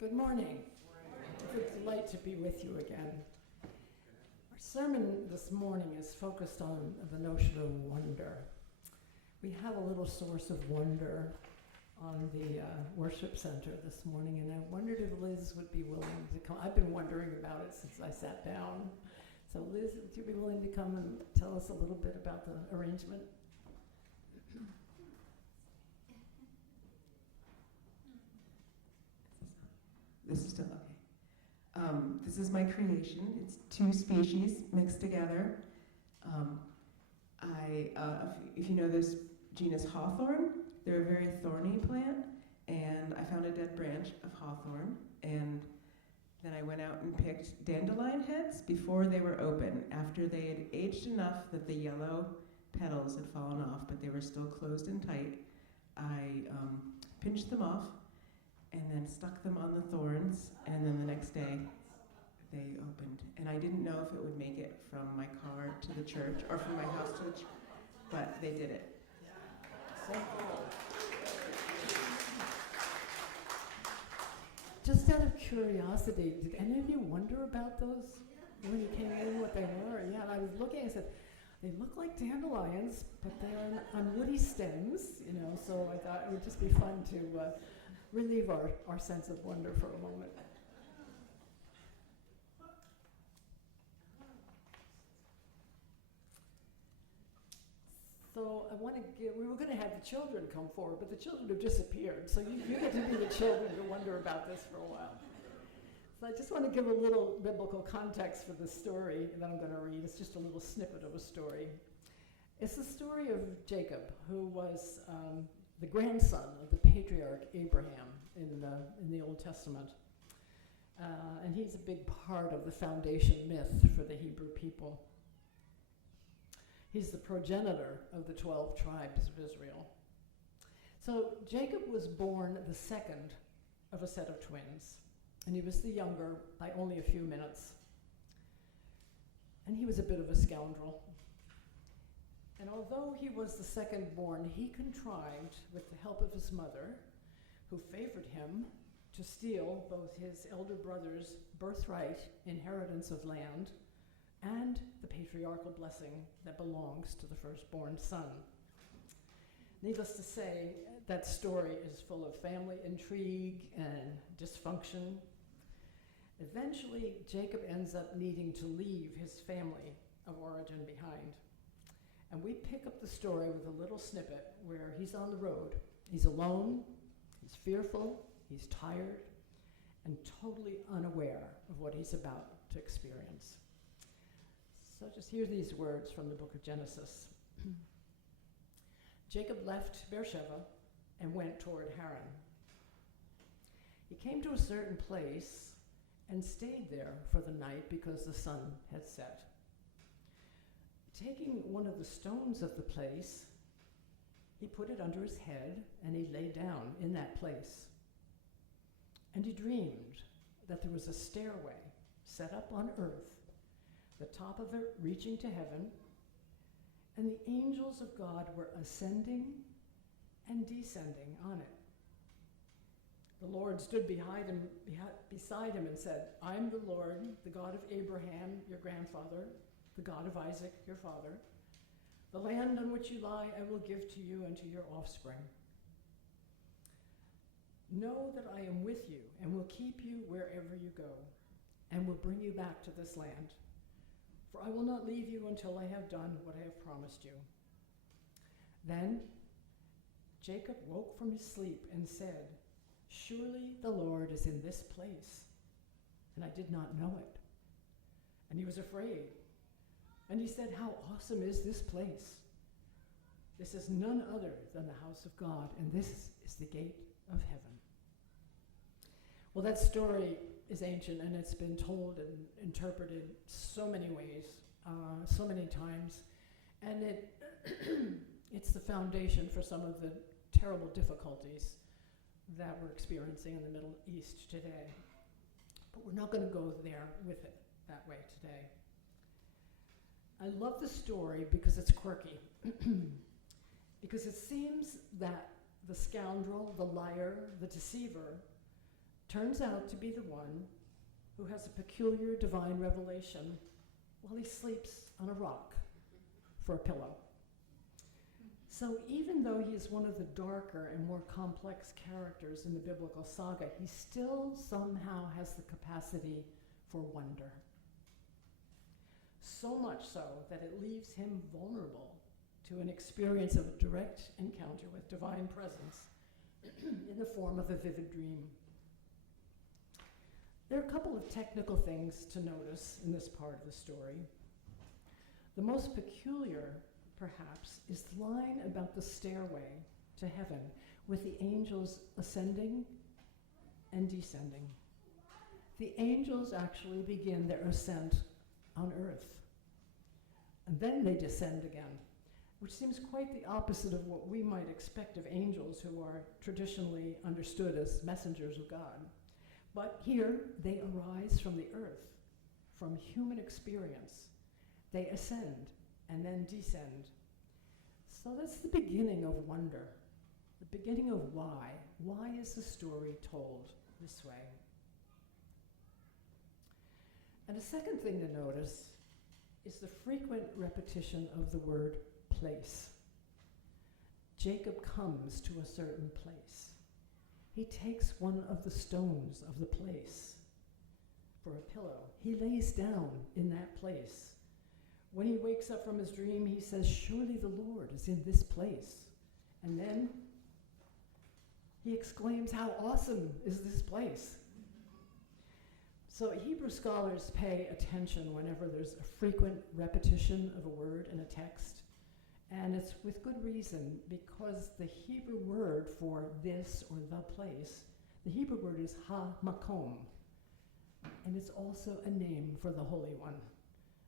Good morning. It's a delight to be with you again. Our sermon this morning is focused on the notion of wonder. We have a little source of wonder on the worship center this morning, and I wondered if Liz would be willing to come. I've been wondering about it since I sat down. So Liz, would you be willing to come and tell us a little bit about the arrangement? This is still okay. This is my creation. It's two species mixed together. If you know this genus hawthorn, they're a very thorny plant, and I found a dead branch of hawthorn, and then I went out and picked dandelion heads before they were open, after they had aged enough that the yellow petals had fallen off, but they were still closed and tight. I pinched them off, and then stuck them on the thorns, and then the next day they opened. And I didn't know if it would make it from my car to the church, or from my house to the church, but they did it. So cool. Just out of curiosity, did any of you wonder about those when you came in, what they were? Yeah, and I was looking and said, they look like dandelions, but they're on woody stems, so I thought it would just be fun to relieve our sense of wonder for a moment. So we were going to have the children come forward, but the children have disappeared, so you get to be the children to wonder about this for a while. So I just want to give a little biblical context for the story that I'm going to read. It's just a little snippet of a story. It's the story of Jacob, who was the grandson of the patriarch Abraham in the Old Testament. And he's a big part of the foundation myth for the Hebrew people. He's the progenitor of the 12 tribes of Israel. So Jacob was born the second of a set of twins, and he was the younger by only a few minutes. And he was a bit of a scoundrel. And although he was the second born, he contrived, with the help of his mother, who favored him, to steal both his elder brother's birthright inheritance of land and the patriarchal blessing that belongs to the firstborn son. Needless to say, that story is full of family intrigue and dysfunction. Eventually, Jacob ends up needing to leave his family of origin behind. And we pick up the story with a little snippet where he's on the road. He's alone, he's fearful, he's tired, and totally unaware of what he's about to experience. So just hear these words from the book of Genesis. Jacob left Beersheba and went toward Haran. He came to a certain place and stayed there for the night because the sun had set. Taking one of the stones of the place, he put it under his head and he lay down in that place. And he dreamed that there was a stairway set up on earth, the top of it reaching to heaven, and the angels of God were ascending and descending on it. The Lord stood beside him and said, I am the Lord, the God of Abraham, your grandfather, the God of Isaac, your father. The land on which you lie I will give to you and to your offspring. Know that I am with you and will keep you wherever you go, and will bring you back to this land. For I will not leave you until I have done what I have promised you. Then Jacob woke from his sleep and said, Surely the Lord is in this place, and I did not know it. And he was afraid. And he said, How awesome is this place? This is none other than the house of God, and this is the gate of heaven. Well, that story is ancient, and it's been told and interpreted so many ways, so many times, and it's the foundation for some of the terrible difficulties that we're experiencing in the Middle East today. But we're not going to go there with it that way today. I love the story because it's quirky, because it seems that the scoundrel, the liar, the deceiver, turns out to be the one who has a peculiar divine revelation while he sleeps on a rock for a pillow. So even though he is one of the darker and more complex characters in the biblical saga, he still somehow has the capacity for wonder. So much so that it leaves him vulnerable to an experience of direct encounter with divine presence in the form of a vivid dream. There are a couple of technical things to notice in this part of the story. The most peculiar, perhaps, is the line about the stairway to heaven with the angels ascending and descending. The angels actually begin their ascent on earth, and then they descend again, which seems quite the opposite of what we might expect of angels who are traditionally understood as messengers of God. But here, they arise from the earth, from human experience. They ascend and then descend. So that's the beginning of wonder, the beginning of why. Why is the story told this way? And a second thing to notice is the frequent repetition of the word place. Jacob comes to a certain place. He takes one of the stones of the place for a pillow. He lays down in that place. When he wakes up from his dream, he says, "Surely the Lord is in this place." And then he exclaims, "How awesome is this place?" So Hebrew scholars pay attention whenever there's a frequent repetition of a word in a text. And it's with good reason, because the Hebrew word for this or the place, the Hebrew word is ha-makom. And it's also a name for the Holy One,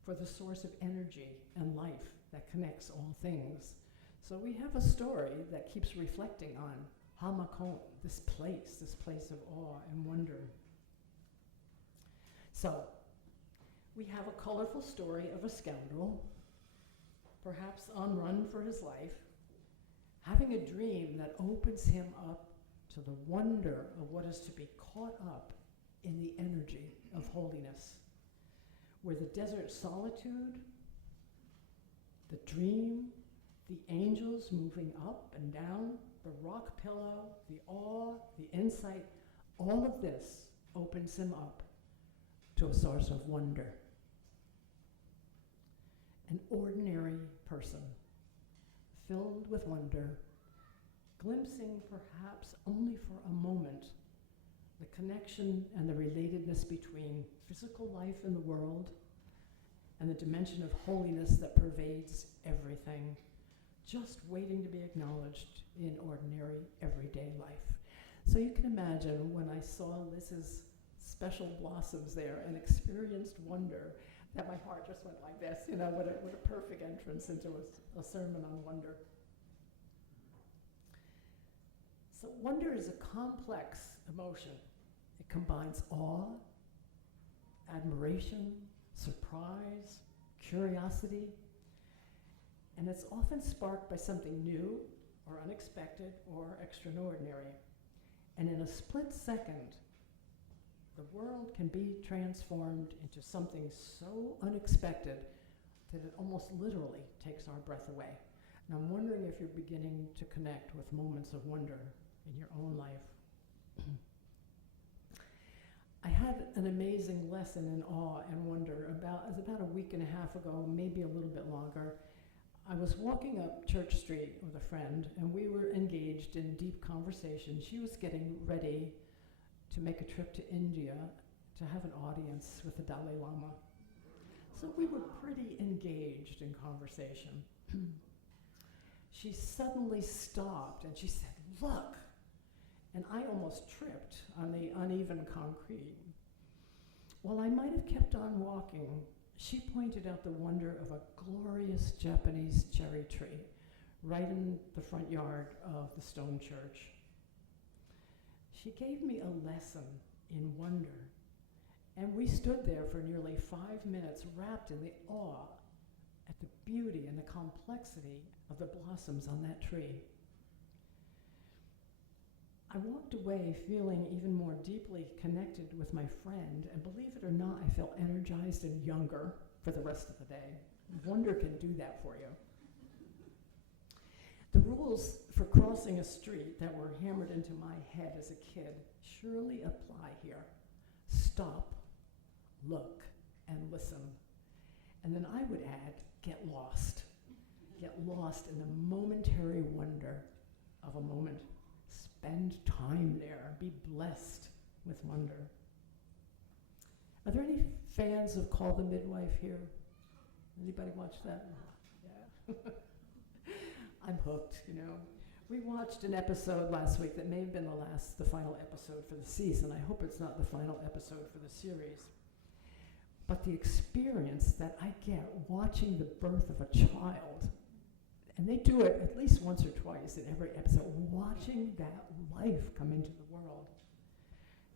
for the source of energy and life that connects all things. So we have a story that keeps reflecting on ha-makom, this place of awe and wonder. So we have a colorful story of a scoundrel, perhaps on run for his life, having a dream that opens him up to the wonder of what is to be caught up in the energy of holiness, where the desert solitude, the dream, the angels moving up and down, the rock pillow, the awe, the insight, all of this opens him up to a source of wonder. An ordinary person, filled with wonder, glimpsing perhaps only for a moment the connection and the relatedness between physical life in the world and the dimension of holiness that pervades everything, just waiting to be acknowledged in ordinary, everyday life. So you can imagine when I saw Liz's special blossoms there and experienced wonder, that my heart just went like this, what a perfect entrance into a sermon on wonder. So wonder is a complex emotion. It combines awe, admiration, surprise, curiosity, and it's often sparked by something new or unexpected or extraordinary. And in a split second, the world can be transformed into something so unexpected that it almost literally takes our breath away. And I'm wondering if you're beginning to connect with moments of wonder in your own life. I had an amazing lesson in awe and wonder about a week and a half ago, maybe a little bit longer. I was walking up Church Street with a friend, and we were engaged in deep conversation. She was getting ready to make a trip to India to have an audience with the Dalai Lama. So we were pretty engaged in conversation. She suddenly stopped and she said, "Look," and I almost tripped on the uneven concrete. While I might have kept on walking, she pointed out the wonder of a glorious Japanese cherry tree right in the front yard of the stone church. She gave me a lesson in wonder, and we stood there for nearly 5 minutes, wrapped in the awe at the beauty and the complexity of the blossoms on that tree. I walked away feeling even more deeply connected with my friend, and believe it or not, I felt energized and younger for the rest of the day. Wonder can do that for you. The rules for crossing a street that were hammered into my head as a kid surely apply here. Stop, look, and listen. And then I would add, get lost. Get lost in the momentary wonder of a moment. Spend time there. Be blessed with wonder. Are there any fans of Call the Midwife here? Anybody watch that? Yeah. I'm hooked, you know. We watched an episode last week that may have been the final episode for the season. I hope it's not the final episode for the series. But the experience that I get watching the birth of a child, and they do it at least once or twice in every episode, watching that life come into the world,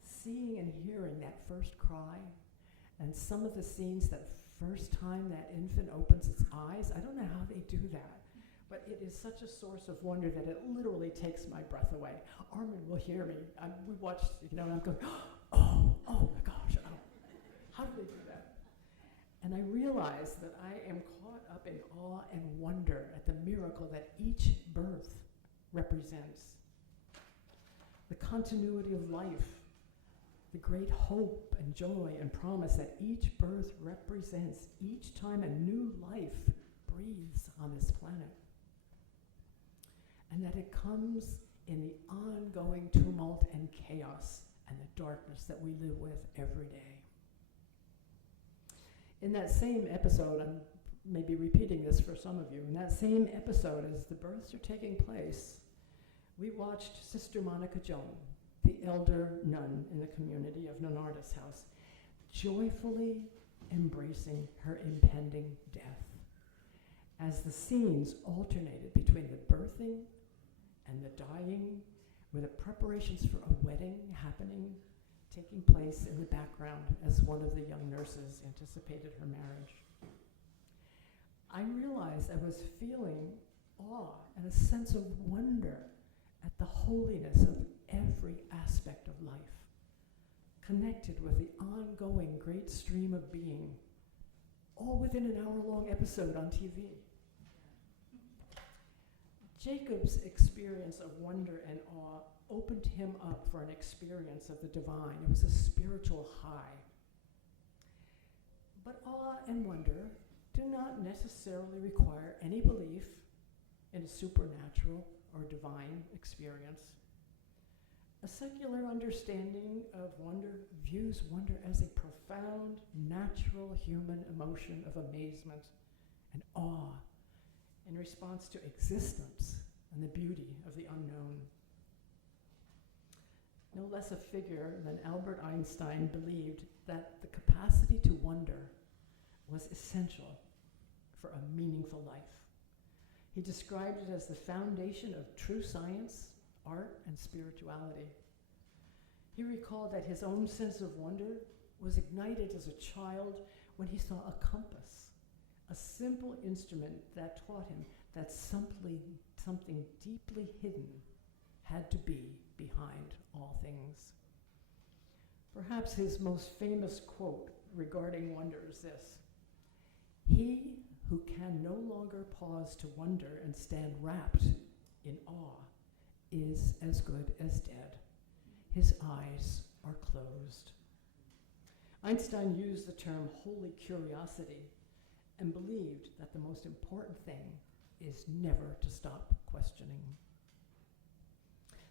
seeing and hearing that first cry, and some of the scenes that first time that infant opens its eyes, I don't know how they do that, but it is such a source of wonder that it literally takes my breath away. Armin will hear me. We watched, you know, and I'm going, oh my gosh, how do they do that? And I realize that I am caught up in awe and wonder at the miracle that each birth represents. The continuity of life, the great hope and joy and promise that each birth represents each time a new life breathes on this planet. And that it comes in the ongoing tumult and chaos and the darkness that we live with every day. In that same episode, I'm maybe repeating this for some of you, in that same episode as the births are taking place, we watched Sister Monica Joan, the elder nun in the community of Nonarda's house, joyfully embracing her impending death as the scenes alternated between the birthing and the dying, with the preparations for a wedding taking place in the background as one of the young nurses anticipated her marriage. I realized I was feeling awe and a sense of wonder at the holiness of every aspect of life, connected with the ongoing great stream of being, all within an hour-long episode on TV. Jacob's experience of wonder and awe opened him up for an experience of the divine. It was a spiritual high. But awe and wonder do not necessarily require any belief in a supernatural or divine experience. A secular understanding of wonder views wonder as a profound, natural human emotion of amazement and awe in response to existence and the beauty of the unknown. No less a figure than Albert Einstein believed that the capacity to wonder was essential for a meaningful life. He described it as the foundation of true science, art, and spirituality. He recalled that his own sense of wonder was ignited as a child when he saw a compass, a simple instrument that taught him that something deeply hidden had to be behind all things. Perhaps his most famous quote regarding wonder is this: "He who can no longer pause to wonder and stand wrapped in awe is as good as dead. His eyes are closed." Einstein used the term holy curiosity and believed that the most important thing is never to stop questioning.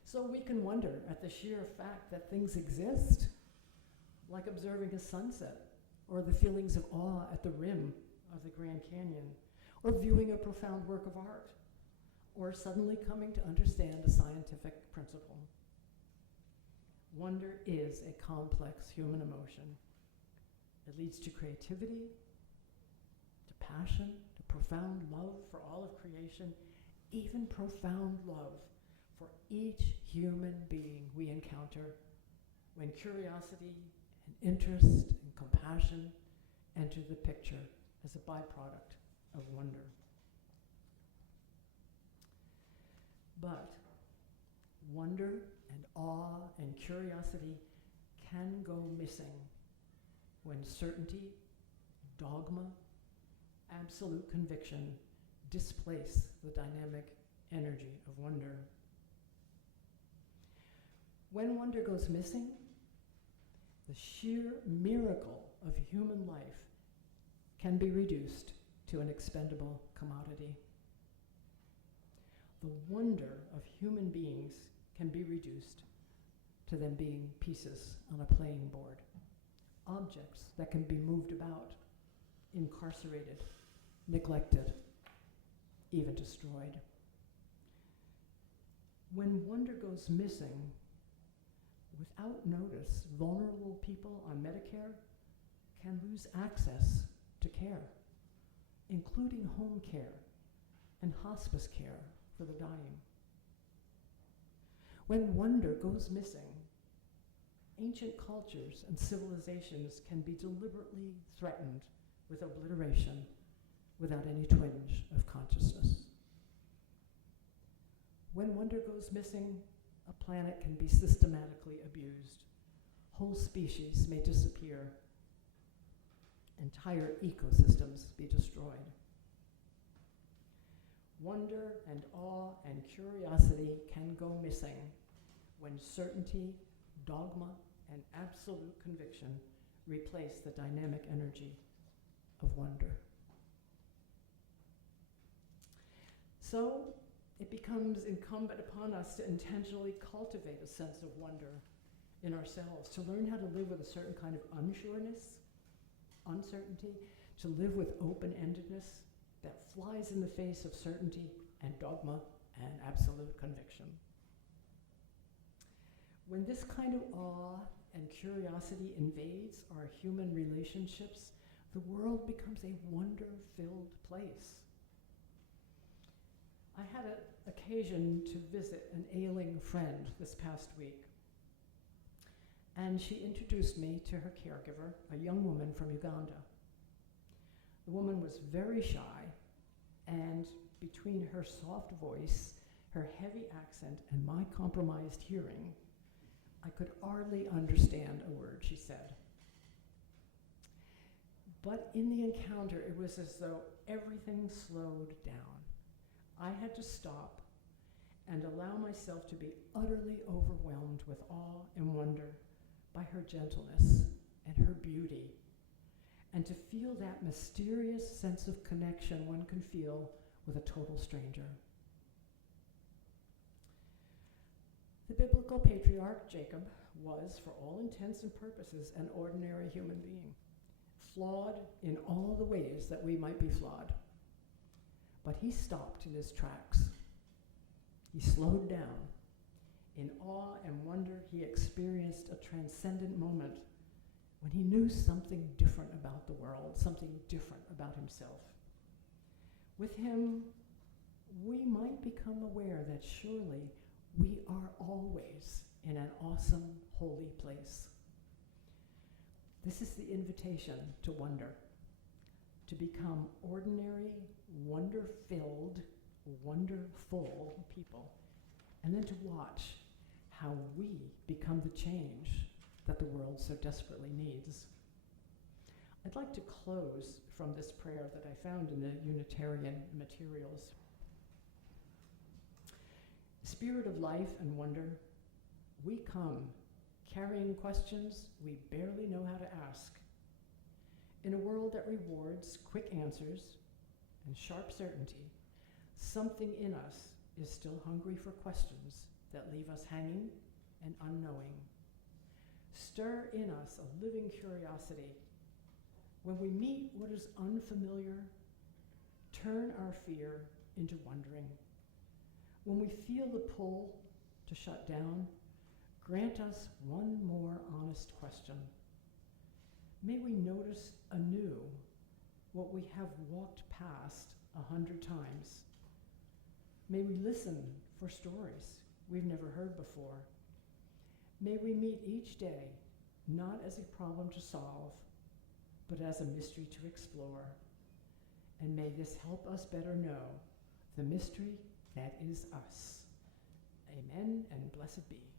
So we can wonder at the sheer fact that things exist, like observing a sunset, or the feelings of awe at the rim of the Grand Canyon, or viewing a profound work of art, or suddenly coming to understand a scientific principle. Wonder is a complex human emotion. It leads to creativity, to passion, to profound love for all of creation, even profound love for each human being we encounter when curiosity and interest and compassion enter the picture as a byproduct of wonder. But wonder and awe and curiosity can go missing when certainty, dogma, absolute conviction displace the dynamic energy of wonder. When wonder goes missing, the sheer miracle of human life can be reduced to an expendable commodity. The wonder of human beings can be reduced to them being pieces on a playing board, objects that can be moved about, incarcerated, neglected, even destroyed. When wonder goes missing, without notice, vulnerable people on Medicare can lose access to care, including home care and hospice care for the dying. When wonder goes missing, ancient cultures and civilizations can be deliberately threatened with obliteration without any twinge of consciousness. When wonder goes missing, a planet can be systematically abused. Whole species may disappear. Entire ecosystems be destroyed. Wonder and awe and curiosity can go missing when certainty, dogma, and absolute conviction replace the dynamic energy of wonder. So it becomes incumbent upon us to intentionally cultivate a sense of wonder in ourselves, to learn how to live with a certain kind of unsureness, uncertainty, to live with open-endedness that flies in the face of certainty and dogma and absolute conviction. When this kind of awe and curiosity invades our human relationships, the world becomes a wonder-filled place. I had an occasion to visit an ailing friend this past week, and she introduced me to her caregiver, a young woman from Uganda. The woman was very shy, and between her soft voice, her heavy accent, and my compromised hearing, I could hardly understand a word she said. But in the encounter, it was as though everything slowed down. I had to stop and allow myself to be utterly overwhelmed with awe and wonder by her gentleness and her beauty, and to feel that mysterious sense of connection one can feel with a total stranger. The biblical patriarch Jacob was, for all intents and purposes, an ordinary human being, flawed in all the ways that we might be flawed. But he stopped in his tracks. He slowed down. In awe and wonder, he experienced a transcendent moment when he knew something different about the world, something different about himself. With him, we might become aware that surely we are always in an awesome, holy place. This is the invitation to wonder, to become ordinary, wonder-filled, wonderful people, and then to watch how we become the change that the world so desperately needs. I'd like to close from this prayer that I found in the Unitarian materials. Spirit of life and wonder, we come carrying questions we barely know how to ask. In a world that rewards quick answers and sharp certainty, something in us is still hungry for questions that leave us hanging and unknowing. Stir in us a living curiosity. When we meet what is unfamiliar, turn our fear into wondering. When we feel the pull to shut down, grant us one more honest question. May we notice anew what we have walked past 100 times. May we listen for stories we've never heard before. May we meet each day not as a problem to solve, but as a mystery to explore. And may this help us better know the mystery that is us. Amen and blessed be.